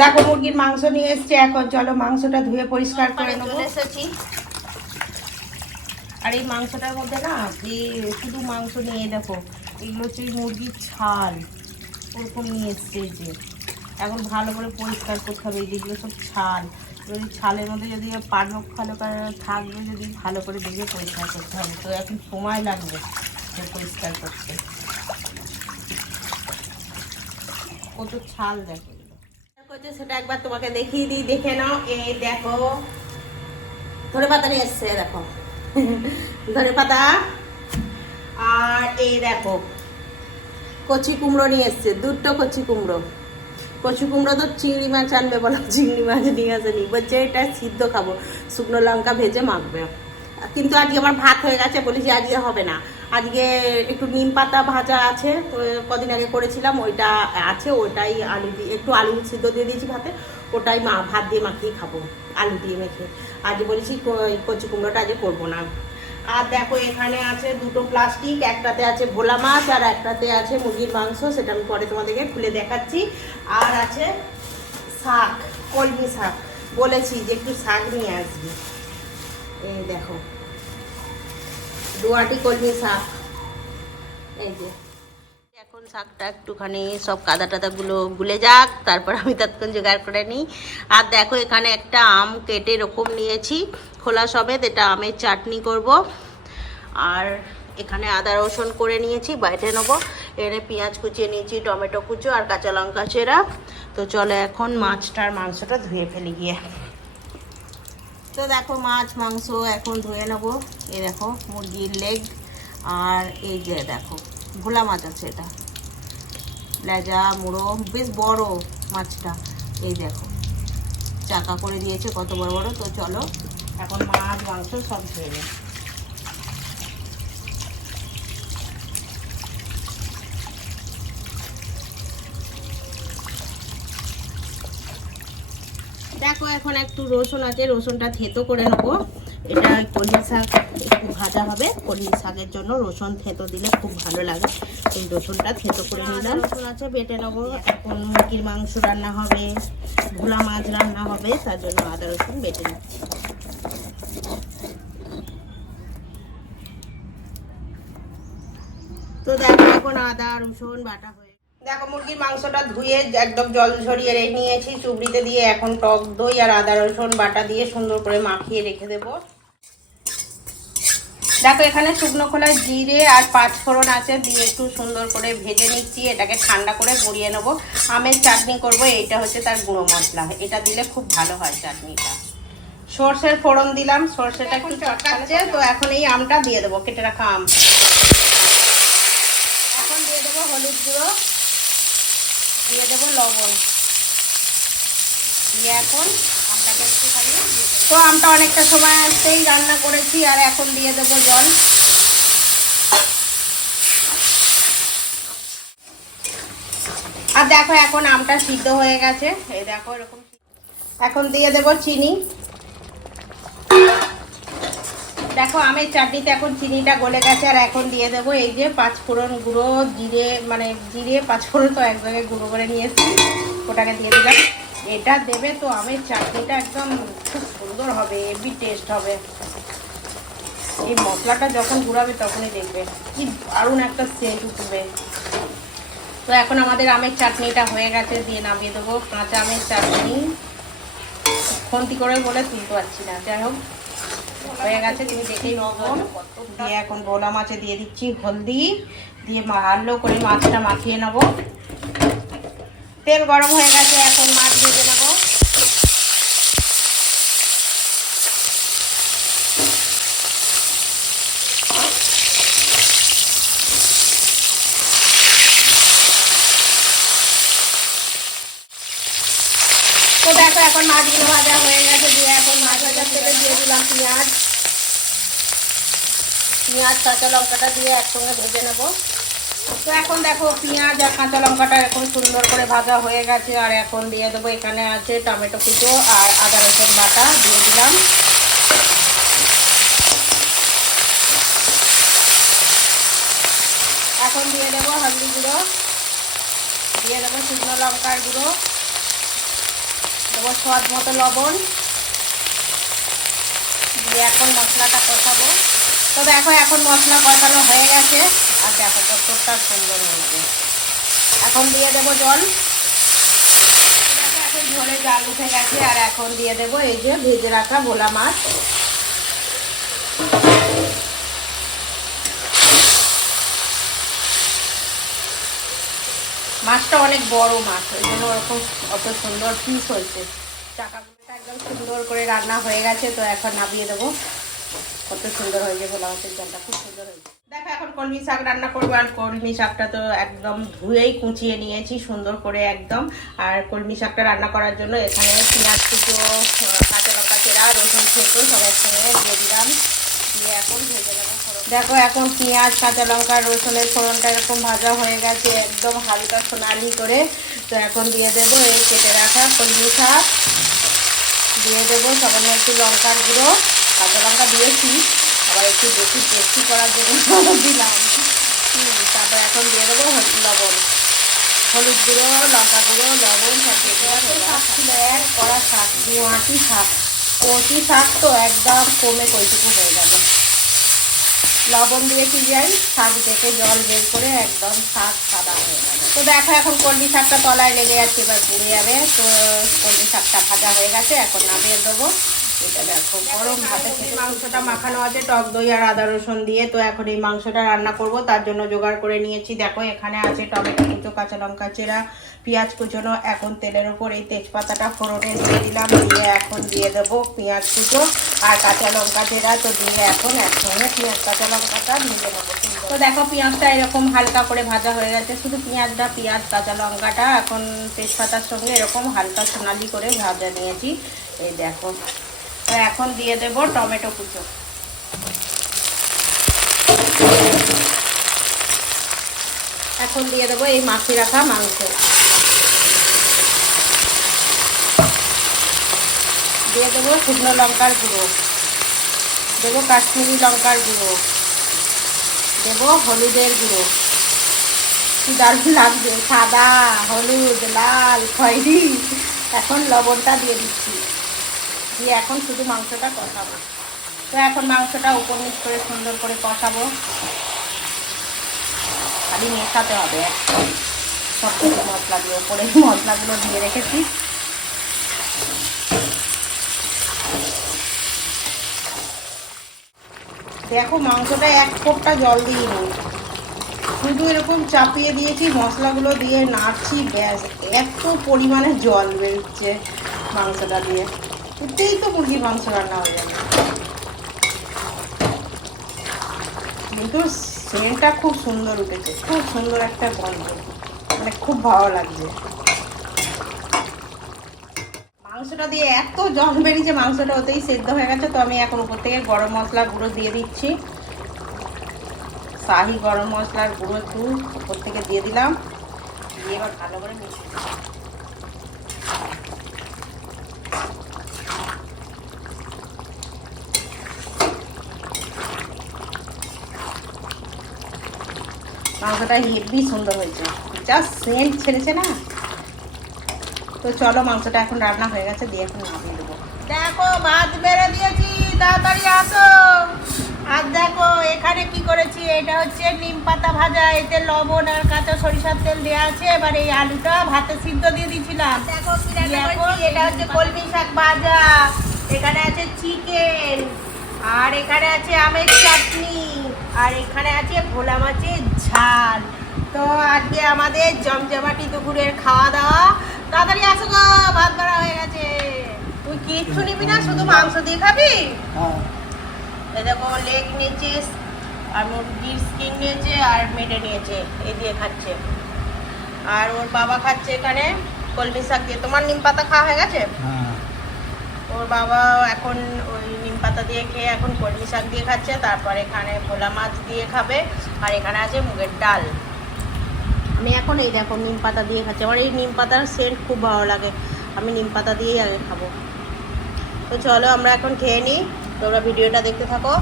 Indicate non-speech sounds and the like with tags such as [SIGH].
দেখো মুরগির মাংস নিয়ে এসছি এখন চলো মাংসটা ধুয়ে পরিষ্কার করে নেব। চলে এসেছি। আর এই মাংসটার মধ্যে না শুধু মাংস নিয়ে দেখো এগুলো হচ্ছে মুরগির ছাল ওরকম নিয়ে এসছে যে। এখন ভালো করে পরিষ্কার করতে হবে এই যেগুলো সব ছাল। যদি ছালের মধ্যে যদি পালক ফালক থাকবে যদি ভালো করে দেখে পরিষ্কার করতে হবে। তো এখন সময় লাগবে পরিষ্কার করতে। কত ছাল দেখো। করছে সেটা একবার তোমাকে দেখিয়ে দিই, দেখে নাও। এই দেখো ধরে পাতা নিয়ে এসছে দেখো। [LAUGHS] ধরে পাতা আর এই দেখো, কচি কুমড়ো নিয়ে এসছে, দুটো কচি কুমড়ো। কচি কুমড়ো তো চিংড়ি মাছ আনবে বলো, [LAUGHS] চিংড়ি মাছ নিয়ে আসেনি। বলছে এটা সিদ্ধ খাব, শুকনো লঙ্কা ভেজে মাখবে। কিন্তু আজকে আমার ভাত হয়ে গেছে, বলেছি আজকে হবে না। আজকে একটু নিম পাতা ভাজা আছে, তো কদিন আগে করেছিলাম, ওইটা আছে ওটাই আলু দিয়ে, একটু আলু সিদ্ধ দিয়ে দিয়েছি ভাতে, ওটাই মা, ভাত দিয়ে মাখিয়ে খাব, আলু দিয়ে মেখে। আজ বলেছি কচি কুমড়োটা আজকে করব না। আর দেখো, এখানে আছে দুটো প্লাস্টিক, একটাতে আছে ভোলা মাছ, আর একটাতে আছে মুরগির মাংস, সেটা আমি পরে তোমাদেরকে খুলে দেখাচ্ছি। আর আছে শাক, কলমি শাক, বলেছি যে একটু শাক নিয়ে আসবি। এই দেখো। দুয়াটি কলমি শাক। এই যে। এখন শাকটা একটুখানি সব কাদা টাদাগুলো গুলে যাক, তারপর আমি তৎক্ষণ জোগাড় করে নিই। আর দেখো, এখানে একটা আম কেটে এরকম নিয়েছি, খোলা সমেত, এটা আমের চাটনি করব। আর এখানে আদা রসুন করে নিয়েছি, বাইটে নেব। এখানে পেঁয়াজ কুচিয়ে নিয়েছি, টমেটো কুচো আর কাঁচা লঙ্কা চেরা। তো চলো এখন মাছটার মাংসটা ধুয়ে ফেলি গিয়ে। তো দেখো মাছ, মাংস এখন ধুয়ে নেব। এই দেখো, মুরগির লেগ আর এই যে দেখো, ভোলা মাছ আছে এটা। লেজা মুড়ো, বেশ বড় মাছটা। এই দেখো, চাকা করে দিয়েছে কত বড় বড়, তো চলো। এখন মাছ, মাংস সব ধুয়ে নিই দেখো এখন একটু রসুন আছে রসুনটা থেতো করে নেব। এটা কলমি শাক একটু ভাজা হবে কলমি শাকের জন্য রসুন থেতো দিলে খুব ভালো লাগে। এই রসুনটা থেতো করে নিলাম। রসুন আছে বেটে নেব। এখন মুরগির মাংস রান্না হবে ভোলা মাছ রান্না হবে তার জন্য আদা রসুন বেটে নিচ্ছি। তো দেখো এখন আদা রসুন বাটা হয়ে দেখো মুরগির মাংসটা ধুয়ে একদম জল ঝরিয়ে রেখে নিয়েছি চুবড়িতে দিয়ে এখন টক দই আর আদা রসুন বাটা দিয়ে সুন্দর করে মাখিয়ে রেখে দেব। দেখো এখানে শুকনো খোলা জিরে আর পাঁচ ফোড়ন আছে দিয়ে একটু সুন্দর করে ভেজে নিচ্ছি এটাকে ঠান্ডা করে গড়িয়ে নেব। আমের চাটনি করব এইটা হচ্ছে তার গুঁড়ো মশলা। এটা দিলে খুব ভালো হয় চাটনিটা। সর্ষের ফোড়ন দিলাম সর্ষেটা একটু চটকাচ্ছে তো এখন এই আমটা দিয়ে দেবো কেটে রাখা আম। এখন দিয়ে দেবো হলুদ গুঁড়ো। দিয়ে দেবো লবণ। দিয়ে এখন আমটাকে তো আমটা অনেকটা সময় আসতেই রান্না করেছি, আর এখন দিয়ে দেবো জল। আর দেখো এখন আমটা সিদ্ধ হয়ে গেছে। এই দেখো এরকম এখন দিয়ে দেবো চিনি। দেখো, আমের চাটনিতে এখন চিনিটা গলে গেছে, আর এখন দিয়ে দেবো এই যে পাঁচ ফোড়ন গুঁড়ো, জিরে মানে জিরে পাঁচ ফোড়ন তো এক জায়গায় গুঁড়ো করে নিয়ে এসেছি, ওটাকে দিয়ে দিলাম। এটা দেবে তো আমের চাটনিটা একদম খুব সুন্দর হবে, হেভি টেস্ট হবে। এই মশলাটা যখন গুঁড়াবে তখনই দেখবে, কি দারুণ একটা সেন্ট উঠবে। তো এখন আমাদের আমের চাটনিটা হয়ে গেছে, দিয়ে নামিয়ে দেবো। কাঁচা আমের চাটনি। খন্তি করে বলে তুলতে পারছি না, যাই হোক। হয়ে গেছে, তুমি দেখেই লবণ দিয়ে এখন বোলা মাছে দিয়ে দিচ্ছি হলদি। দিয়ে ভালো করে মাছটা মাখিয়ে নেব। তেল গরম হয়ে গেছে, এখন মাছ ভেজে নেব তো এখন মাছগুলো ভাজা হয়ে গেছে, দিয়ে এখন মাছ ভাজার তেলে দিয়ে দিলাম পেঁয়াজ। পেঁয়াজ, কাঁচা লঙ্কাটা দিয়ে একসঙ্গে ভেজে নেব। তো এখন দেখো পেঁয়াজ আর কাঁচা লঙ্কাটা এখন সুন্দর করে ভাজা হয়ে গেছে, আর এখন দিয়ে দেবো এখানে আছে টমেটো কুচো আর আদা রসুন বাটা, দিয়ে দিলাম। এখন দিয়ে দেবো হলদি গুঁড়ো, দিয়ে দেবো শুকনো লঙ্কার গুঁড়ো। দেবো স্বাদ মতো লবণ দিয়ে এখন মশলাটা কষাবো। তো দেখো এখন মশলা কষানো হয়ে গেছে। আর দেখো কতটা সুন্দর হয়েছে। এখন দিয়ে দেবো জল। এখন ঝোলে জাল উঠে গেছে। আর এখন দিয়ে দেবো এই যে ভেজে রাখা ভোলা মাছ। মাছটা অনেক বড় মাছ, ওই জন্য ওরকম অত সুন্দর পিস হয়েছে। চাকাগুলোটা একদম সুন্দর করে রান্না হয়ে গেছে, তো এখন নামিয়ে দেবো। কত সুন্দর হয়েছে ভোলা মাছের জলটা খুব সুন্দর হয়েছে। দেখো এখন কলমি শাক রান্না করব, আর কলমি শাকটা তো একদম ধুয়েই কুচিয়ে নিয়েছি, সুন্দর করে একদম। আর কলমি শাকটা রান্না করার জন্য এখানে পেঁয়াজ কুচো, কাঁচা লঙ্কা চেরা রসুন থেতো সব একসঙ্গে দিয়ে দিলাম। দিয়ে এখন ভেজে নেব। দেখো এখন পেঁয়াজ কাঁচা লঙ্কা রসুনের ফোড়নটা এরকম ভাজা হয়ে গেছে একদম হালকা সোনালি করে। তো এখন দিয়ে দেবো এই কেটে রাখা কলমি শাক দিয়ে দেবো সামান্য একটু লঙ্কার গুঁড়ো। কাঁচা লঙ্কা দিয়েছি আবার একটু বেশি টেস্টি করার জন্য [LAUGHS] দিলাম। তারপর এখন দিয়ে দেবো হলুদ লবণ। হলুদ গুঁড়ো লঙ্কা গুঁড়ো লবণ সব দিয়ে শাক ছিল এক কড়া শাক। দু আঁটি শাক। কচি শাক তো একদম কমে কইটুকু হয়ে গেল। লবণ দিয়ে কি যাই শাক দেখে জল বের করে একদম শাক সাদা হয়ে গেল। তো দেখো এখন কলমি শাকটা তলায় লেগে যাচ্ছে এবার পুড়ে যাবে। তো কলমি শাকটা ভাজা হয়ে গেছে, এখন নামিয়ে দেবো। এটা দেখো গরম ভাতে মাংসটা মাখানো আছে টক দই আর আদা রসুন দিয়ে। তো এখন এই মাংসটা রান্না করব তার জন্য জোগাড় করে নিয়েছি। দেখো এখানে আছে টমেটো কুচো কাঁচা লঙ্কা চেরা পেঁয়াজ কুচোনো এখন তেলের উপর এই তেজপাতাটা ফোড়নে দিয়ে দিলাম দিয়ে এখন দিয়ে দেবো পেঁয়াজ কুচো আর কাঁচা লঙ্কা চেরা। তো দিয়ে এখন একসঙ্গে পেঁয়াজ কাঁচা লঙ্কাটা নিয়ে নেব। তো দেখো পেঁয়াজটা এরকম হালকা করে ভাজা হয়ে গেছে শুধু পেঁয়াজটা পেঁয়াজ কাঁচা লঙ্কাটা এখন তেজপাতার সঙ্গে এরকম হালকা সোনালি করে ভাজা নিয়েছি। এই দেখো তো এখন দিয়ে দেব টমেটো কুচো। এখন দিয়ে দেবো এই মাছি রাখা মাংস। দিয়ে দেবো শুকনো লঙ্কার গুঁড়ো। দেবো কাশ্মীরি লঙ্কার গুঁড়ো। দেবো হলুদের গুঁড়ো। কি দারুণ লাগবে, সাদা, হলুদ, লাল, খয়েরি। এখন লবণটা দিয়ে দিচ্ছি। দিয়ে এখন শুধু মাংসটা কষাবো। তো এখন মাংসটা উপর নিচ করে সুন্দর করে কষাবো। খালি মেশাতে হবে। সব কিছু মশলা দিয়ে, উপরে মশলাগুলো দিয়ে রেখেছি। দেখো মাংসটা এক কোপটা জল দিইনি শুধু এরকম চাপিয়ে দিয়েছি, মশলাগুলো দিয়ে নাড়ছি, ব্যাস। এত পরিমাণে জল বেরোচ্ছে মাংসটা দিয়ে। এতেই তো মুরগির মাংস রান্না হয়ে যাবে। কিন্তু সেন্টটা খুব সুন্দর উঠেছে, খুব সুন্দর একটা গন্ধ মানে খুব ভালো লাগছে। মাংসটা দিয়ে এত জল বেরিয়েছে, মাংসটা ওতেই সেদ্ধ হয়ে গেছে, তো আমি এখন উপর থেকে গরম মশলা গুঁড়ো দিয়ে দিচ্ছি। শাহি গরম মশলার গুঁড়ো একটু উপর থেকে দিয়ে দিলাম। দিয়ে এবার ভালো করে মিশিয়ে মাংসটা হেভি সুন্দর হয়েছে। যা সেন্ট ছেড়েছে না? তো চলো মাংসটা এখন রান্না হয়ে গেছে দিয়ে এখন নামিয়ে দেবো। দেখো ভাত বেড়ে দিয়েছি তাড়াতাড়ি আসো। আর দেখো এখানে কি করেছি? এটা হচ্ছে নিম পাতা ভাজা এতে লবণ আর কাঁচা সরিষার তেল দেওয়া আছে। এবার এই আলুটা ভাতে সিদ্ধ দিয়ে দিয়েছিলাম। দেখো দেখো এটা হচ্ছে কলমি শাক ভাজা। এখানে আছে চিকেন আর এখানে আছে আমের চাটনি। আর এখানে আছে ভোলা মাছের ঝাল। তো আজকে আমাদের জমজমাটি দুপুরের খাওয়া দাওয়া তাড়াতাড়ি আসো গো ভাত বাড়া হয়ে গেছে। তুই কিচ্ছু নিবি না শুধু মাংস দিয়ে খাবি? এই দেখো লেগ নিয়েছিস আর মুরগির স্কিন নিয়েছে আর মেটে নিয়েছে এই দিয়ে খাচ্ছে। আর ওর বাবা খাচ্ছে এখানে কলমি শাক দিয়ে। তোমার নিম পাতা খাওয়া হয়ে গেছে? ওর বাবা এখন ওই নিম পাতা দিয়ে খেয়ে এখন কলমি শাক দিয়ে খাচ্ছে, তারপর এখানে ভোলা মাছ দিয়ে খাবে, আর এখানে আছে মুগের ডাল। আমি এখন এই দেখো নিম পাতা দিয়ে খাচ্ছি। আমার এই নিম পাতার সেন্ট খুব ভালো লাগে। আমি নিম পাতা দিয়েই আগে খাব। তো চলো আমরা এখন খেয়ে নিই। তোমরা ভিডিওটা দেখতে থাকো।